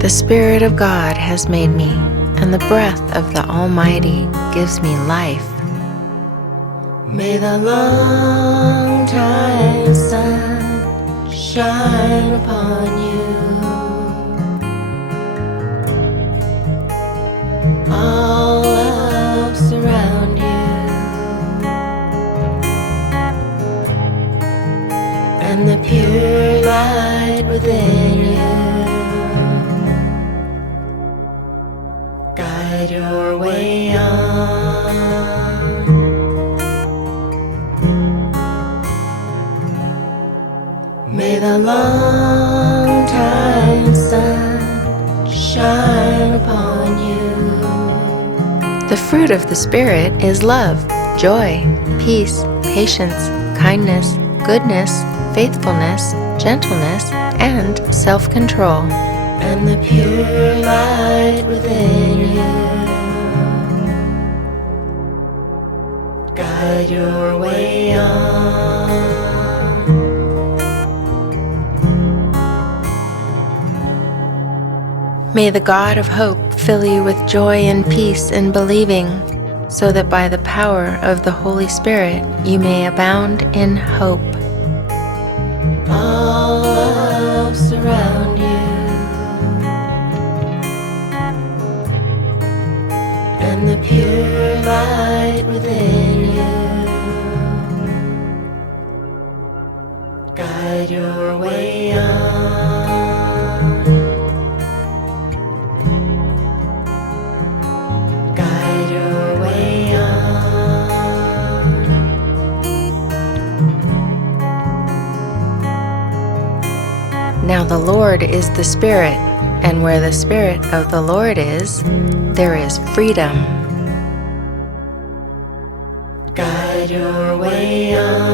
The Spirit of God has made me, and the breath of the Almighty gives me life. May the long time sun shine upon you. All love surround you, and the pure light within you guide your way on. May the long time sun shine upon you. The fruit of the Spirit is love, joy, peace, patience, kindness, goodness, faithfulness, gentleness, and self-control. And the pure light within you guide your way on. May the God of hope fill you with joy and peace in believing, so that by the power of the Holy Spirit you may abound in hope. All love surround you, and the pure light within you guide your way on. Guide your way on. Now the Lord is the Spirit, and where the Spirit of the Lord is, there is freedom. Guide your way on.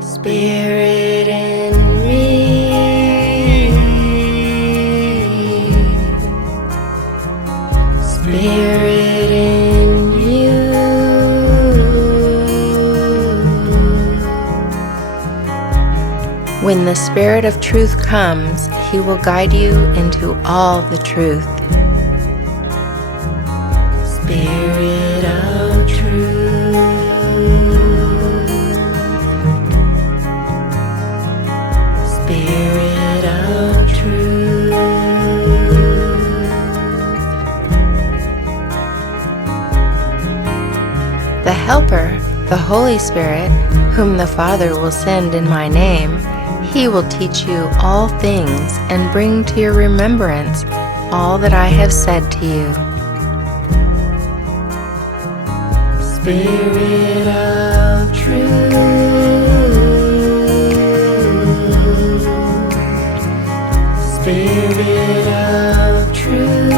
Spirit in me, Spirit in you. When the Spirit of truth comes, He will guide you into all the truth. Spirit of truth, Spirit of truth. The Helper, the Holy Spirit, whom the Father will send in my name, He will teach you all things and bring to your remembrance all that I have said to you. Spirit of truth, Spirit of truth.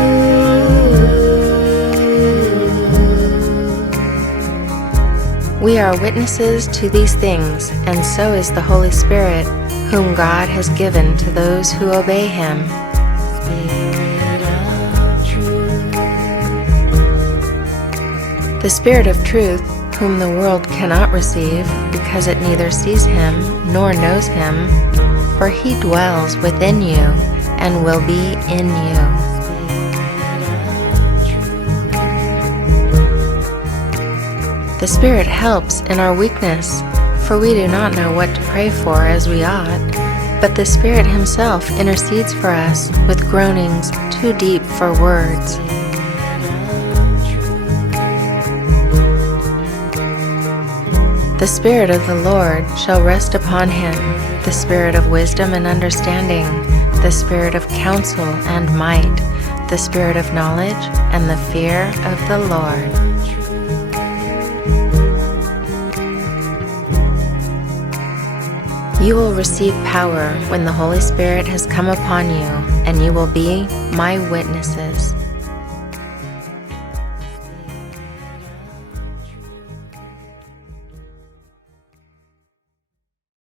We are witnesses to these things, and so is the Holy Spirit, whom God has given to those who obey Him. Spirit of truth, The Spirit of truth, whom the world cannot receive, because it neither sees Him nor knows Him, for He dwells within you and will be in you. The Spirit helps in our weakness, for we do not know what to pray for as we ought, but the Spirit Himself intercedes for us with groanings too deep for words. The Spirit of the Lord shall rest upon him, the Spirit of wisdom and understanding, the Spirit of counsel and might, the Spirit of knowledge and the fear of the Lord. You will receive power when the Holy Spirit has come upon you, and you will be my witnesses.